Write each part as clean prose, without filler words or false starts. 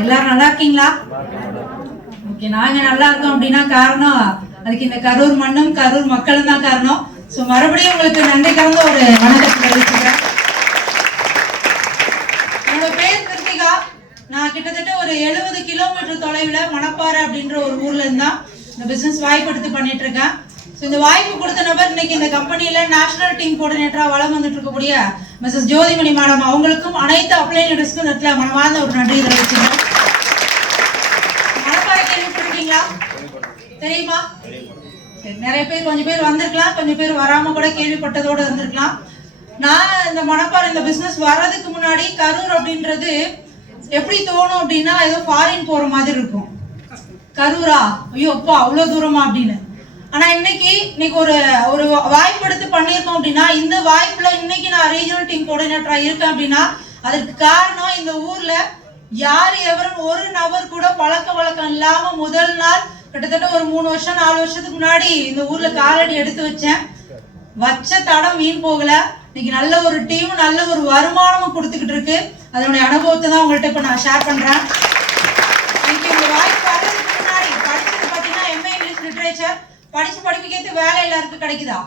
எல்லாரும் நல்லா இருக்கீங்களா? ஓகே, நாங்க நல்லா இருக்கோம் அப்படின்னா காரணம் அதுக்கு இந்த கரூர் மண்ணும் கரூர் மக்களும் தான் காரணம். ஸோ மறுபடியும் உங்களுக்கு நன்றி கலந்த ஒரு வணக்கத்தை தெரிவிச்சுக்கிறேன். என்னோட பேர் கிருத்திகா. நான் கிட்டத்தட்ட ஒரு 70 கிலோமீட்டர் தொலைவில் மணப்பாறை அப்படின்ற ஒரு ஊர்ல இருந்தா இந்த பிசினஸ் வாய்ப்பு எடுத்து பண்ணிட்டு இருக்கேன். ஸோ இந்த வாய்ப்பு கொடுத்த நபர் இன்னைக்கு இந்த கம்பெனியில நேஷனல் டீம் கோஆர்டினேட்டரா வளம் வந்துட்டு இருக்கக்கூடிய மிஸ்ஸஸ் ஜோதிமணி மேடம் அவங்களுக்கும் அனைத்து அப்ளை லீடர்ஸ்க்கும் இடத்துல மனமார்ந்த ஒரு நன்றி தெரிவிச்சுக்கிறேன். மணப்பாறை கேள்விப்பட்டிருக்கீங்களா? தெரியுமா? சரி, நிறைய பேர் கொஞ்சம் பேர் வந்திருக்கலாம், கொஞ்சம் பேர் வராம கூட கேள்விப்பட்டதோடு இருந்திருக்கலாம். நான் இந்த மணப்பாறை இந்த பிசினஸ் வர்றதுக்கு முன்னாடி கரூர் அப்படின்றது எப்படி தோணும் அப்படின்னா ஏதோ ஃபாரின் போற மாதிரி இருக்கும். கரூரா, ஐயோ அப்பா அவ்வளவு தூரமா அப்படின்னு. ஆனா இன்னைக்கு ஒரு ஒரு வாய்ப்பு எடுத்து பண்ணியிருக்கோம் அப்படின்னா இந்த வாய்ப்புல இன்னைக்கு நான் ரீஜனல் டீம் கோஆர்டினேட்டரா இருக்கேன் அப்படின்னா அதற்கு காரணம் இந்த ஊர்ல யார் எவரும் ஒரு நபர் கூட பழக்க வழக்கம் இல்லாம முதல் நாள் கிட்டத்தட்ட ஒரு 3 வருஷம் 4 வருஷத்துக்கு முன்னாடி இந்த ஊர்ல காலடி எடுத்து வச்ச தடம் வீண் போகல. இன்னைக்கு நல்ல ஒரு டீம் நல்ல ஒரு வருமானமும் கொடுத்துக்கிட்டு இருக்கு. அதனுடைய அனுபவத்தை தான் உங்கள்கிட்ட இப்ப நான் ஷேர் பண்றேன். இன்னைக்கு இந்த வாய்ப்பு வர்றதுக்கு முன்னாடி படிச்சது பாத்தீங்கன்னா MA இங்கிலீஷ் லிட்டரேச்சர். படிச்சு படிப்புக்கேற்று வேலை எல்லாருக்கும் கிடைக்குதா?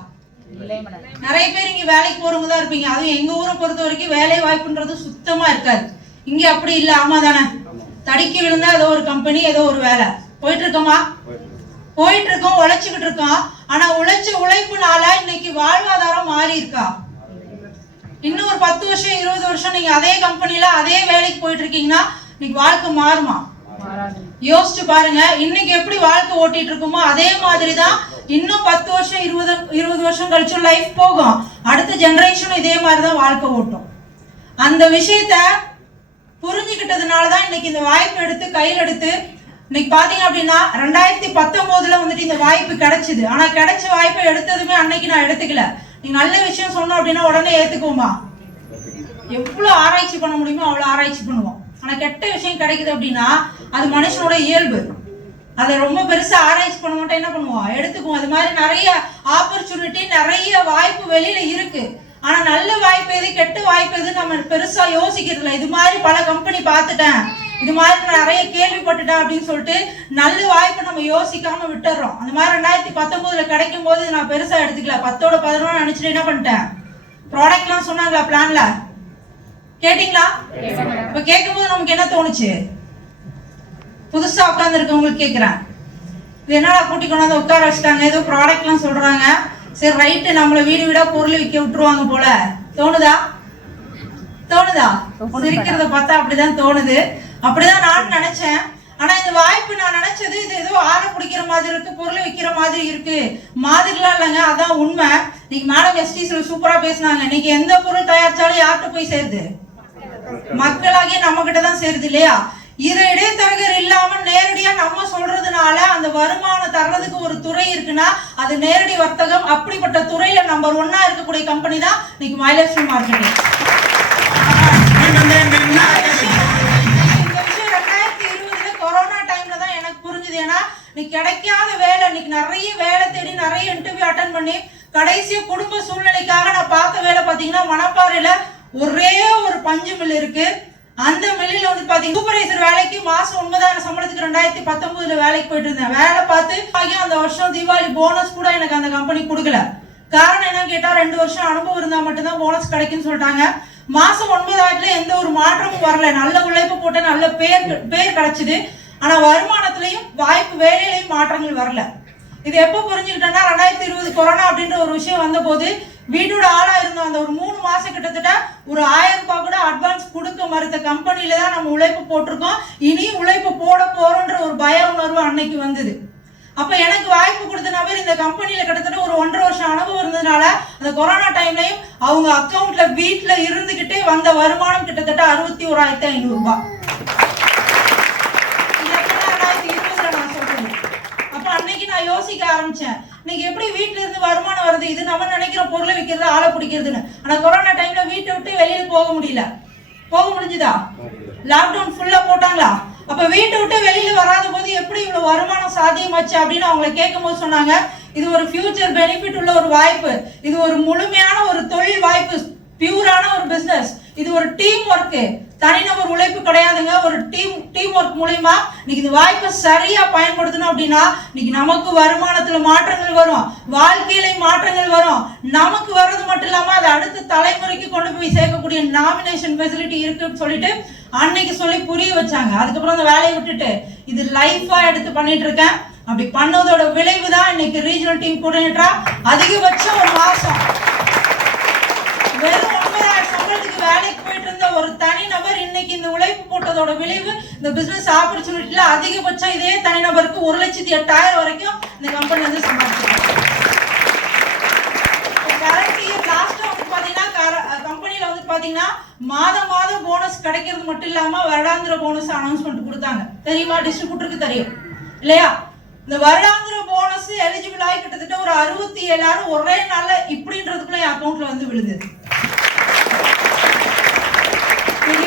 நிறைய பேர் இங்க வேலைக்கு போறவங்க தான் இருப்பீங்க. அதுவும் எங்க ஊரை பொறுத்த வரைக்கும் வேலை வாய்ப்புன்றது சுத்தமா இருக்காது. இங்க அப்படி இல்ல, ஆமா தானே? தடிக்க விழுந்தா ஏதோ ஒரு கம்பெனி ஏதோ ஒரு வேலை போயிட்டு இருக்கோமா? போயிட்டு இருக்கோம், உழைச்சுக்கிட்டு இருக்கோம். ஆனா உழைச்ச உழைப்புனால இன்னைக்கு வாழ்வாதாரம் மாறி இருக்கா? இன்னும் ஒரு 10 வருஷம் 20 வருஷம் நீங்க அதே கம்பெனில அதே வேலைக்கு போயிட்டு இருக்கீங்கன்னா இன்னைக்கு வாழ்க்கை மாறுமா? யோசிச்சு பாருங்க. இன்னைக்கு எப்படி வாழ்க்கை ஓட்டிட்டு இருக்கோமோ அதே மாதிரிதான் இன்னும் 10 வருஷம் 20 வருஷம் கழிச்சு லைஃப் போகும். அடுத்த ஜெனரேஷனும் இதே மாதிரிதான் வாழ்க்கை ஓட்டும். அந்த விஷயத்த புரிஞ்சுக்கிட்டதுனாலதான் இன்னைக்கு இந்த வாய்ப்பு எடுத்து கையில் எடுத்து இன்னைக்கு பாத்தீங்க அப்படின்னா 2019 வந்துட்டு இந்த வாய்ப்பு கிடைச்சது. ஆனா கிடைச்ச வாய்ப்பை எடுத்ததுமே அன்னைக்கு நான் எடுத்துக்கல. நீங்க நல்ல விஷயம் சொன்னோம் அப்படின்னா உடனே ஏத்துக்குவோமா? எவ்வளவு ஆராய்ச்சி பண்ண முடியுமோ அவ்வளவு ஆராய்ச்சி பண்ணுவோம். ஆனா கெட்ட விஷயம் கிடைக்குது அப்படின்னா அது மனுஷனோட இயல்பு. அதை ரொம்ப பெருசா ஆராய்ச்சி பண்ண மாட்டோம், என்ன பண்ணுவோம், எடுத்துக்குவோம். அது மாதிரி நிறைய ஆப்பர்ச்சுனிட்டி நிறைய வாய்ப்பு வெளியில இருக்கு. ஆனா நல்ல வாய்ப்பு எது கெட்ட வாய்ப்பு எது நம்ம பெருசா யோசிக்கிறது இல்லை. இது மாதிரி பல கம்பெனி பார்த்துட்டேன், இது மாதிரி நிறைய கேள்விப்பட்டுட்டேன் அப்படின்னு சொல்லிட்டு நல்ல வாய்ப்பை நம்ம யோசிக்காம விட்டுறோம். அந்த மாதிரி 2019 கிடைக்கும் போது நான் பெருசா எடுத்துக்கல. 10ஓட 11 நினைச்சிட்டு என்ன பண்ணிட்டேன், ப்ராடக்ட் எல்லாம் சொன்னாங்களா பிளான்ல கேட்டீங்களா? இப்ப கேட்கும் போது நமக்கு என்ன தோணுச்சு? புதுசா உட்கார்ந்து இருக்கவங்களுக்கு கேட்கிறேன், இது என்னடா கூட்டி கொண்டாந்து உட்கார வச்சுட்டாங்க, ஏதோ ப்ராடக்ட் எல்லாம் சொல்றாங்க, சரி ரைட்டு நம்மள வீடு வீடா பொருள் விற்க விட்டுருவாங்க போல தோணுதா? சிரிக்கிறத பார்த்தா அப்படிதான் தோணுது. அப்படிதான் நான் நினைச்சேன். ஆனா இந்த வாய்ப்பு நான் நினைச்சது இது ஏதோ ஆளை பிடிக்கிற மாதிரி இருக்கு, பொருளை விற்கிற மாதிரி இருக்கு மாதிரிலாம் இல்லைங்க. அதான் உண்மை. இன்னைக்கு மேடம் எஸ்டிஸ்ல சூப்பரா பேசினாங்க. இன்னைக்கு எந்த பொருள் தயாரிச்சாலும் யார்கிட்ட போய் சேருது? மக்களாகிய நம்ம கிட்ட தான் சேருது இல்லையா? இதை இடைத்தரகர் இல்லாம நேரடியா நம்ம சொல்றதுனால அந்த வருமானம் தர்றதுக்கு ஒரு துறை இருக்குன்னா அது நேரடி வர்த்தகம். அப்படிப்பட்ட துறையில நம்பர் 1 இருக்கக்கூடிய கம்பெனி தான் இன்னைக்கு மயிலாடுதுறை மார்க்கெட்டிங். இந்த விஷயம் 2020 கொரோனா டைம்ல தான் எனக்கு புரிஞ்சுது. ஏன்னா இன்னைக்கு கிடைக்காத வேலை, இன்னைக்கு நிறைய வேலை தேடி நிறைய இன்டர்வியூ அட்டன் பண்ணி கடைசியா குடும்ப சூழ்நிலைக்காக நான் பார்த்த வேலை பாத்தீங்கன்னா மணப்பாறையில ஒரே ஒரு பஞ்சு மில் இருக்கு. அந்த மில்லில் வந்து பாத்தீங்கன்னா சூப்பர்வைசர் வேலைக்கு மாசம் 9,000 சம்பளத்துக்கு 2019 வேலைக்கு போயிட்டு இருந்தேன். வேலை பார்த்து அந்த வருஷம் தீபாவளி போனஸ் கூட எனக்கு அந்த கம்பெனி கொடுக்கல. காரணம் என்னன்னு கேட்டா 2 வருஷம் அனுபவம் இருந்தா மட்டும்தான் போனஸ் கிடைக்குன்னு சொல்லிட்டாங்க. மாசம் 9,000 எந்த ஒரு மாற்றமும் வரல. நல்ல உழைப்பு போட்டு நல்ல பேர் கிடைச்சது. ஆனா வருமானத்திலையும் வாய்ப்பு வேலையிலையும் மாற்றங்கள் வரல. இது எப்ப புரிஞ்சுக்கிட்டேன்னா 2020 கொரோனா அப்படின்ற ஒரு விஷயம் வந்த போது வீட்டோட ஆளா இருந்தோம். அந்த ஒரு 3 மாசம் கிட்டத்தட்ட ஒரு 1000 ரூபாய் கூட அட்வான்ஸ் கொடுக்க மறுத்த கம்பெனில தான் நம்ம உழைப்பு போட்டிருக்கோம். இனி உழைப்பு போட போறோன்ற ஒரு பய உணர்வு அன்னைக்கு வந்தது. அப்ப எனக்கு வாய்ப்பு கொடுத்த நபர் இந்த கம்பெனில கிட்டத்தட்ட ஒரு 1.5 வருஷம் அனுபவம் இருந்ததுனால அந்த கொரோனா டைம்லயும் அவங்க அக்கௌண்ட்ல வீட்டுல இருந்துகிட்டே வந்த வருமானம் கிட்டத்தட்ட 61,500 ரூபாய். அன்னைக்கு நான் யோசிக்க ஆரம்பிச்சேன், இன்னைக்கு எப்படி வீட்டுல இருந்து வருமானம் வருது, இது நம்ம நினைக்கிற பொருளை விற்கிறது ஆளை பிடிக்கிறதுன்னு. ஆனா கொரோனா டைம்ல வீட்டை விட்டு வெளியில போக முடிஞ்சுதா? லாக்டவுன் ஃபுல்லா போட்டாங்களா? அப்ப வீட்டை விட்டு வெளியில வராத போது எப்படி இவ்வளவு வருமானம் சாத்தியமாச்சு அப்படின்னு அவங்களை கேட்கும் போது சொன்னாங்க, இது ஒரு ஃபியூச்சர் பெனிஃபிட் உள்ள ஒரு வாய்ப்பு, இது ஒரு முழுமையான ஒரு தொழில் வாய்ப்பு, பியூரான ஒரு பிசினஸ், இது ஒரு டீம் ஒர்க்கு, தனிநபர் உழைப்பு கிடையாதுங்க. ஒரு டீம் ஒர்க் மூலமா இன்னைக்கு இந்த வாய்ப்பை சரியா பயன்படுத்தணும் அப்படின்னா இன்னைக்கு நமக்கு வருமானத்துல மாற்றங்கள் வரும், வாழ்க்கையில மாற்றங்கள் வரும். நமக்கு வர்றது மட்டும் இல்லாம அதை அடுத்த தலைமுறைக்கு கொண்டு போய் சேர்க்கக்கூடிய நாமினேஷன் ஃபெசிலிட்டி இருக்குன்னு சொல்லிட்டு அன்னைக்கு சொல்லி புரிய வச்சாங்க. அதுக்கப்புறம் அந்த வேலையை விட்டுட்டு இது லைஃபா எடுத்து பண்ணிட்டு இருக்கேன். அப்படி பண்ணதோட விளைவு தான் இன்னைக்கு ரீஜனல் டீம் கோஆர்டினேட்டரா அதிகபட்சம் ஒரு மாசம் வெறும் 9,000 சம்பளத்துக்கு வேலைக்கு போயிட்டு இருந்த ஒரு தனிநபர் இன்னைக்கு இந்த உழைப்பு போட்டதோட விளைவு இந்த பிசினஸ் ஆப்பர்ச்சுனிட்டில அதிகபட்சம் இதே தனிநபருக்கு 1,08,000 வரைக்கும் இந்த கம்பெனி வந்து சம்பாதிச்சிருக்காங்க. கரண்ட் இயர் லாஸ்டா வந்து பாத்தீங்கன்னா கம்பெனில வந்து பாத்தீங்கன்னா மாதம் போனஸ் கிடைக்கிறது மட்டும் இல்லாம வருடாந்திர போனஸ் அனௌன்ஸ்மெண்ட் கொடுத்தாங்க. தெரியுமா? டிஸ்ட்ரிபியூட்டருக்கு தெரியும் இல்லையா? இந்த வருடாந்திர போனஸ் எலிஜிபிள் ஆகி கிட்டத்தட்ட ஒரு 67,000 ஒரே நாள்ல இப்படின்றதுக்குள்ள என் அக்கௌண்ட்ல வந்து விழுது.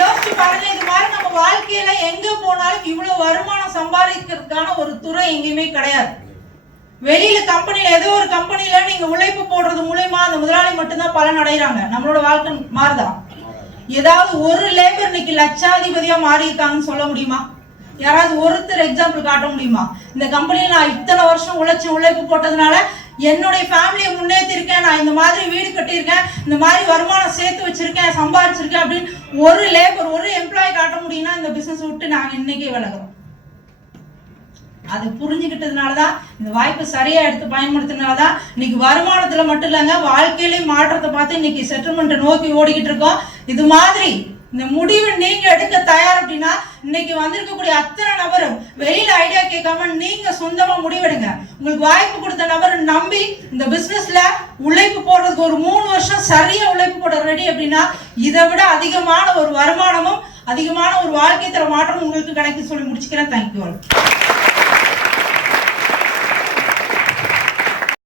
யோசிச்சு பாருங்க, இது மாதிரி நம்ம வாழ்க்கையில எங்க போனாலும் இவ்வளவு வருமானம் சம்பாதிக்கிறதுக்கான ஒரு துறை எங்கேயுமே கிடையாது. வெளியில கம்பெனில ஏதோ ஒரு கம்பெனில நீங்க உழைப்பு போடுறது மூலமா அந்த முதலாளி மட்டும்தான் பலன் அடைகிறாங்க. நம்மளோட வாழ்க்கை மாறுதான். ஏதாவது ஒரு லேபர் இன்னைக்கு லட்சாதிபதியா மாறி இருக்காங்கன்னு சொல்ல முடியுமா? யாராவது ஒருத்தர் எக்ஸாம்பிள் காட்ட முடியுமா? இந்த கம்பெனியில் நான் இத்தனை வருஷம் உழைப்பு போட்டதுனால என்னுடைய ஃபேமிலியை முன்னேற்றிருக்கேன், நான் இந்த மாதிரி வீடு கட்டியிருக்கேன், இந்த மாதிரி வருமானம் சேர்த்து வச்சிருக்கேன், சம்பாதிச்சிருக்கேன் அப்படின்னு ஒரு லேபர் ஒரு எம்ப்ளாய் காட்ட முடியும்னா இந்த பிசினஸ் விட்டு நாங்கள் இன்னைக்கே விலகிறோம். அது புரிஞ்சுக்கிட்டதுனாலதான், இந்த வாய்ப்பை சரியா எடுத்து பயன்படுத்தினாலதான் இன்னைக்கு வருமானத்துல மட்டும் இல்லைங்க, வாழ்க்கையிலையும் மாற்றத்தை பார்த்து இன்னைக்கு செட்டில்மெண்ட் நோக்கி ஓடிக்கிட்டு இருக்கோம். இது மாதிரி இந்த முடிவு நீங்க எடுக்க தயார் அப்படின்னா இன்னைக்கு வந்திருக்கக்கூடிய அத்தனை நபரும் வெளியில ஐடியா கேட்காம நீங்க சொந்தமா முடிவெடுங்க. உங்களுக்கு வாய்ப்பு கொடுத்த நபரை நம்பி இந்த பிசினஸ்ல உழைப்பு போடுறதுக்கு ஒரு 3 வருஷம் சரியா உழைப்பு போட ரெடி அப்படின்னா இதை விட அதிகமான ஒரு வருமானமும் அதிகமான ஒரு வாழ்க்கை தர மாற்றமும் உங்களுக்கு கிடைக்கும் சொல்லி முடிச்சுக்கிறேன். தேங்க்யூ.